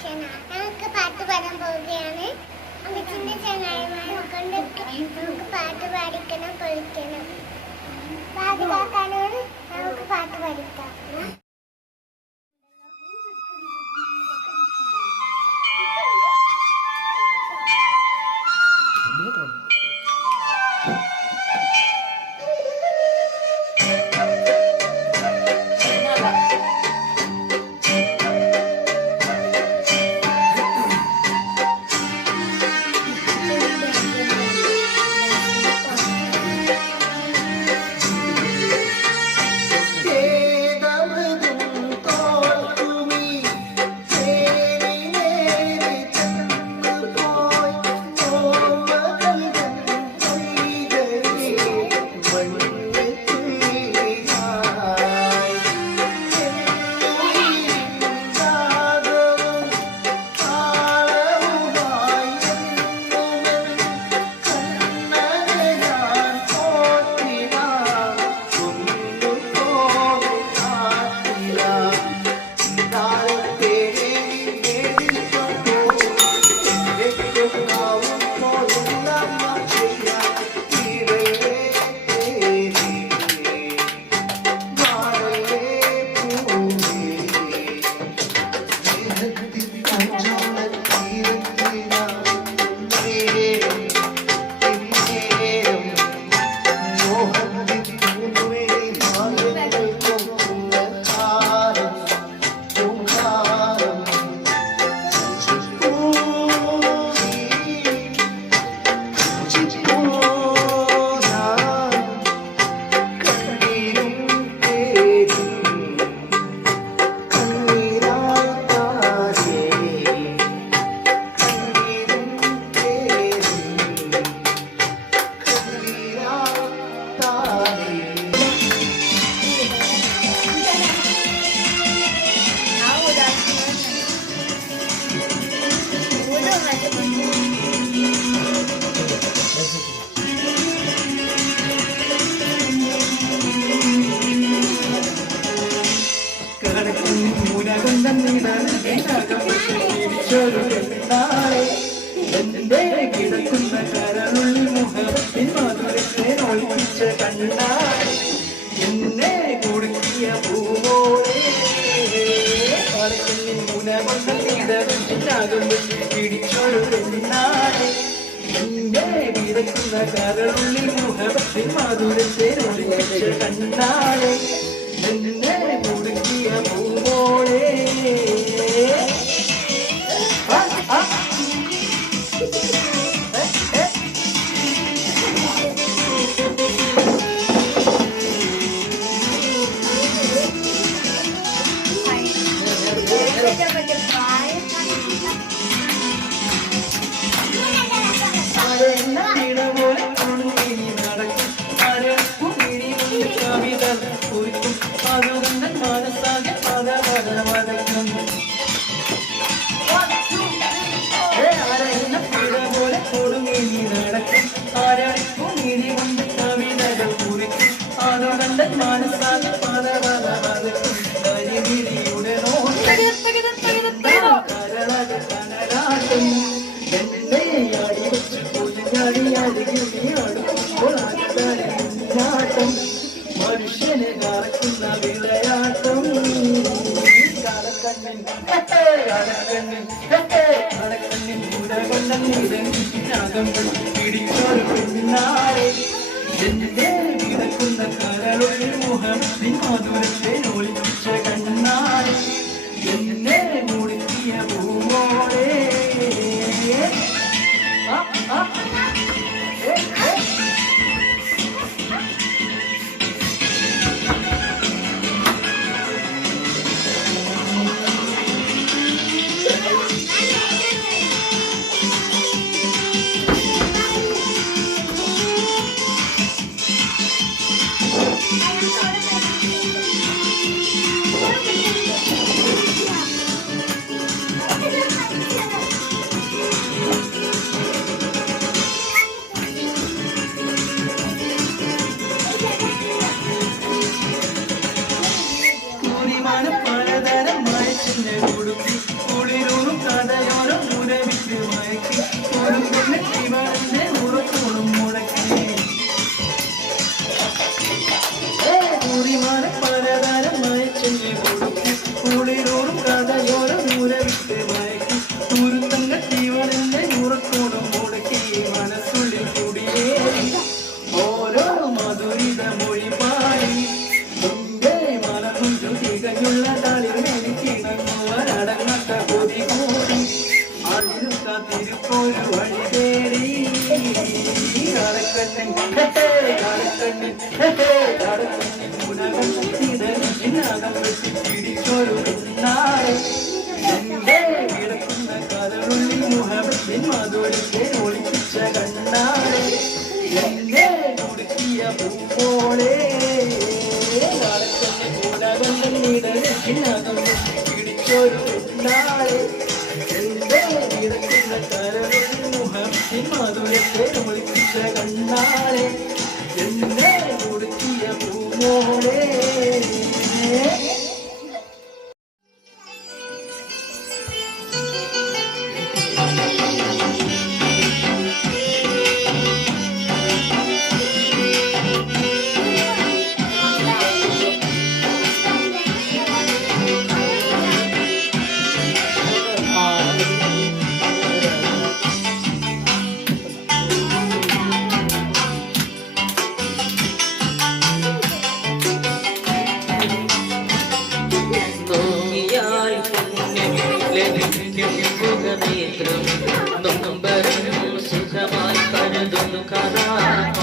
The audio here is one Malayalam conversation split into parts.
ഫംഗ്ഷനാണ് പാട്ട് പാടാൻ പോവുകയാണ്. അമ്മച്ചിന്റെ ചങ്ങായിമാരെ കൊണ്ട് നമുക്ക് പാട്ട് പാടിക്കണം പൊളിക്കണം. പാതിരാക്കാനോട് നമുക്ക് പാട്ട് പഠിക്കാം. Gracias. പെരുമൊഴിപ്പിച്ച കണ്ണാളെ എന്നെ ഉടുക്കിയ പൂമോളെ. கதா.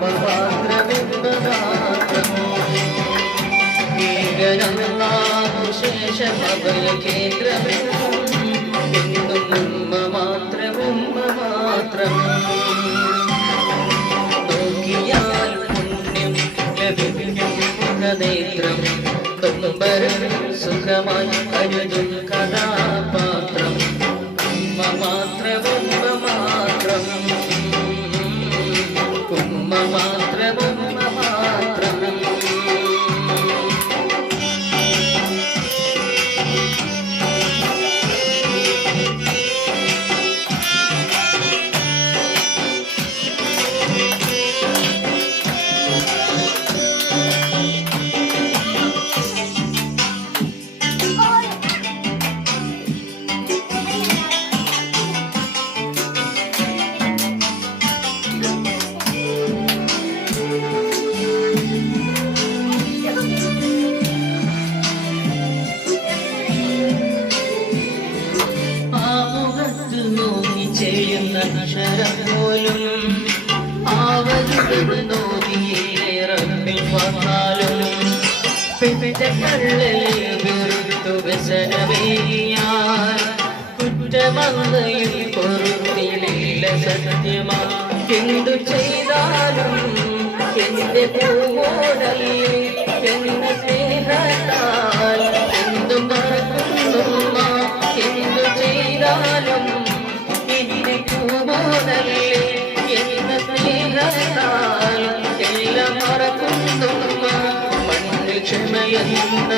കേന്ദ്രബിന്ദു നേത്രം തുമ്പരും സുഖമായി കരുതുന്നു വന്നാലും പെട്ട കള്ളിൽ വീർത്തു വ്യസനമേയാൽ കുറ്റമന്നയിൽ സത്യമാ. എന്തു ചെയ്താലും എന്റെ പൂവോടല്ലേ എന്നെ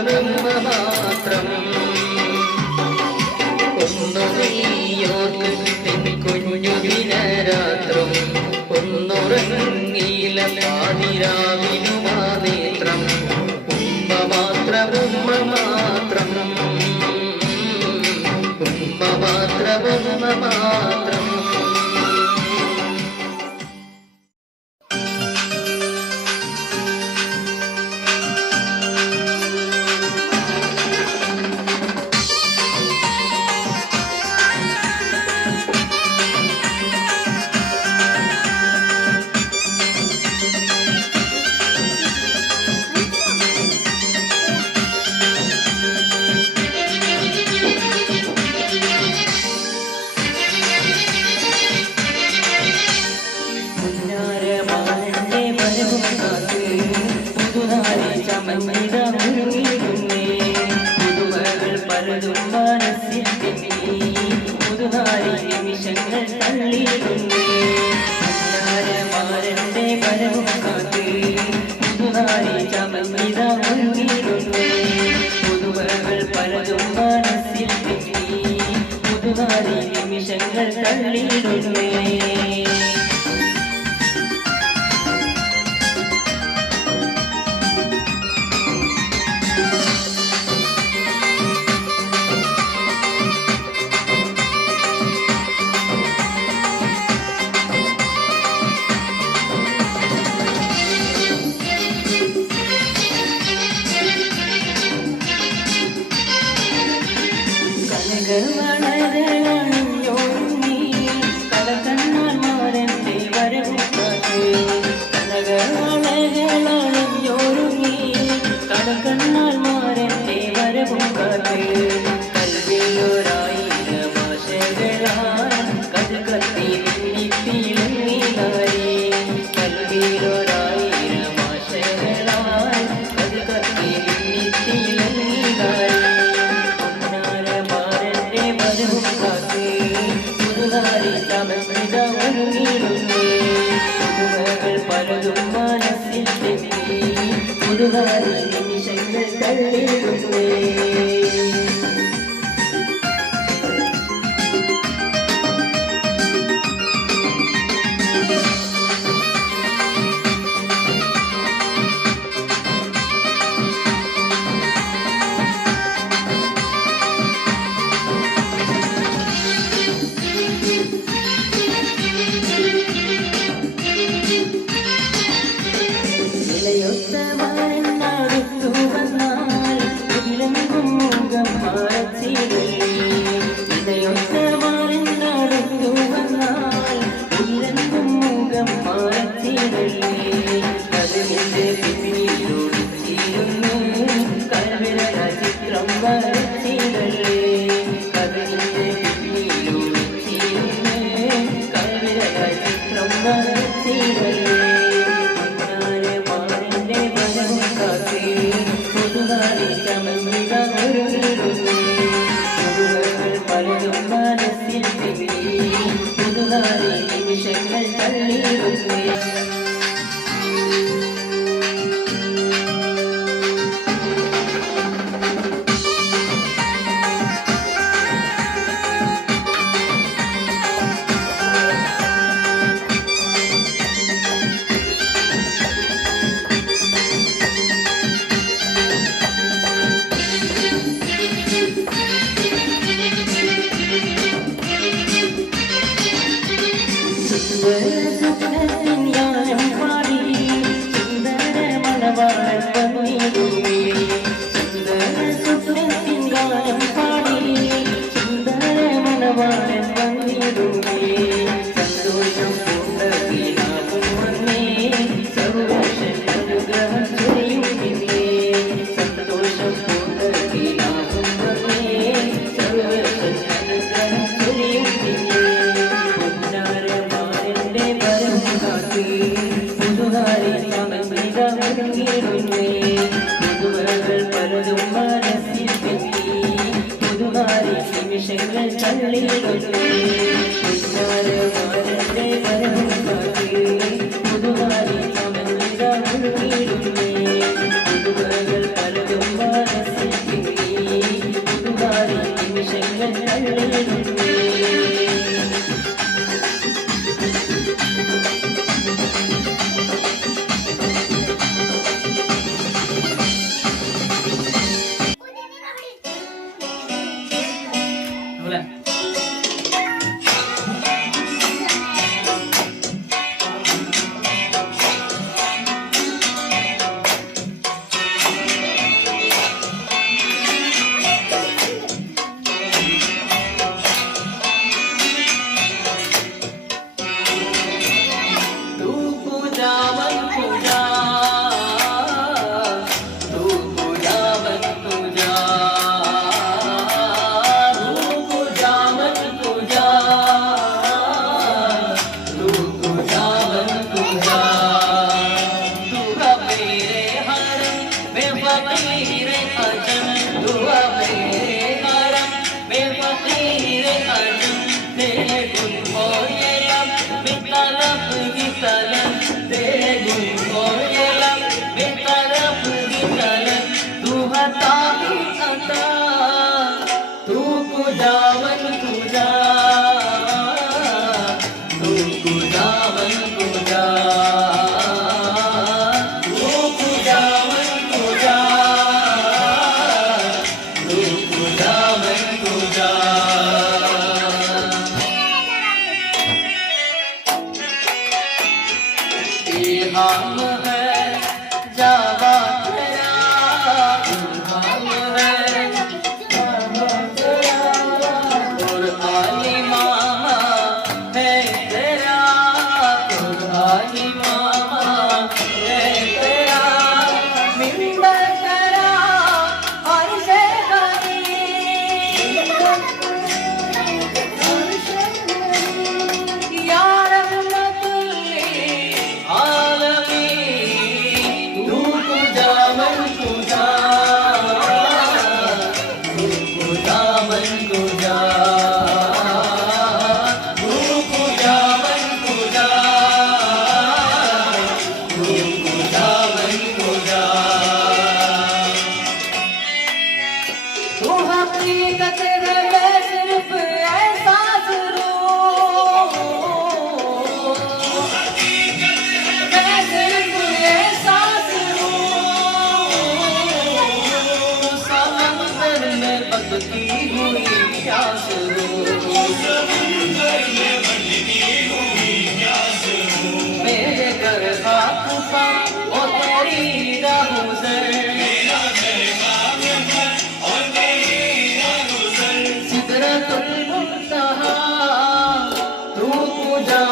മാത്രമെന്ന് മാത്രം ഒന്നു നീയോർക്ക് കുഞ്ഞു ദിനരാത്രം ഒന്നുറങ്ങിയില പാതിരാവിനു മാത്രം ഉമ്മ മാത്രം ഉമ്മ മാത്രം ഉമ്മ മാത്രം ഉമ്മ മാത്രം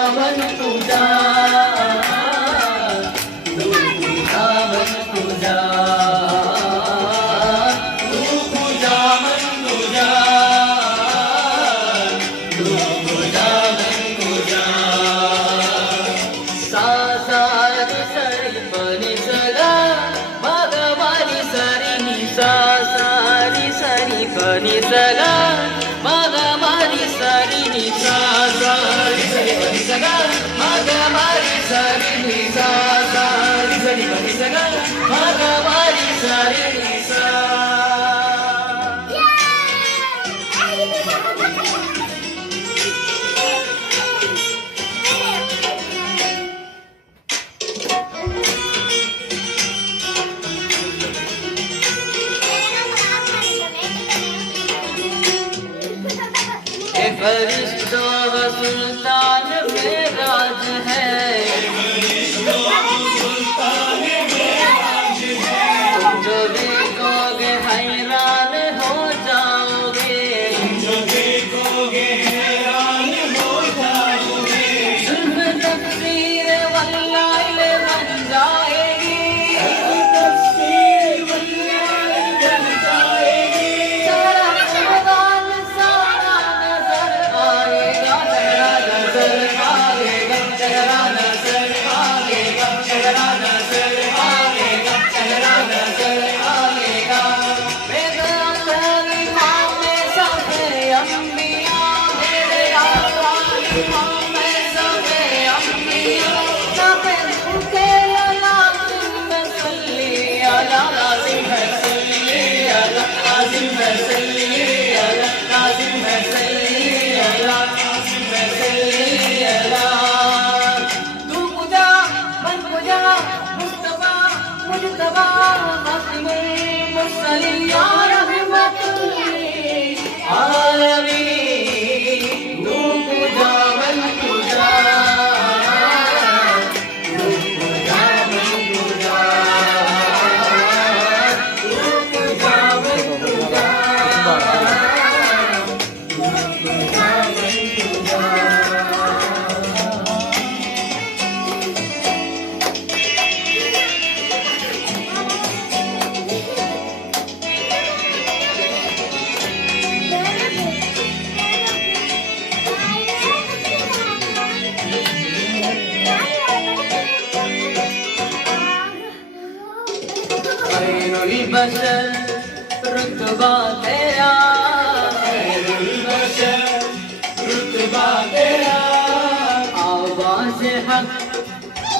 Ramana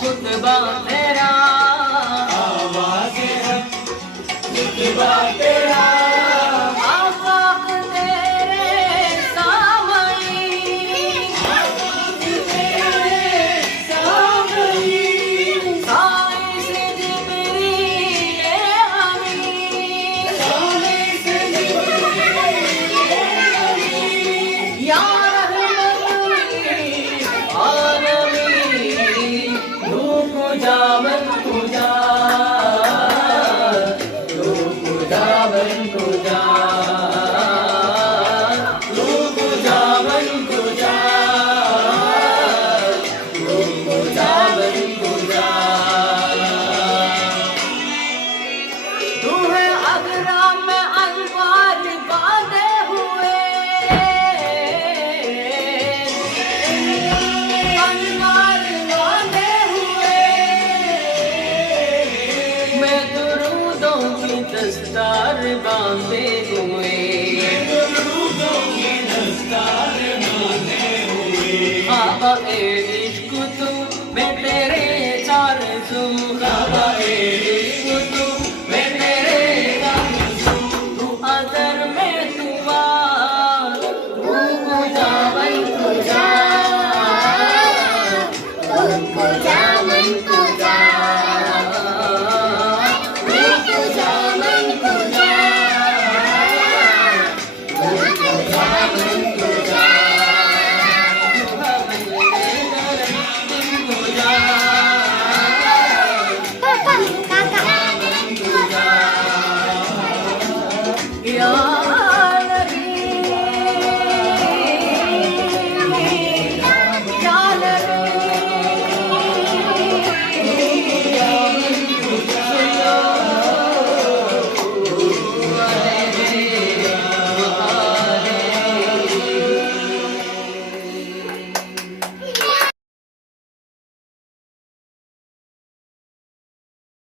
खुतबा मेरा आवाज़ है तेरा।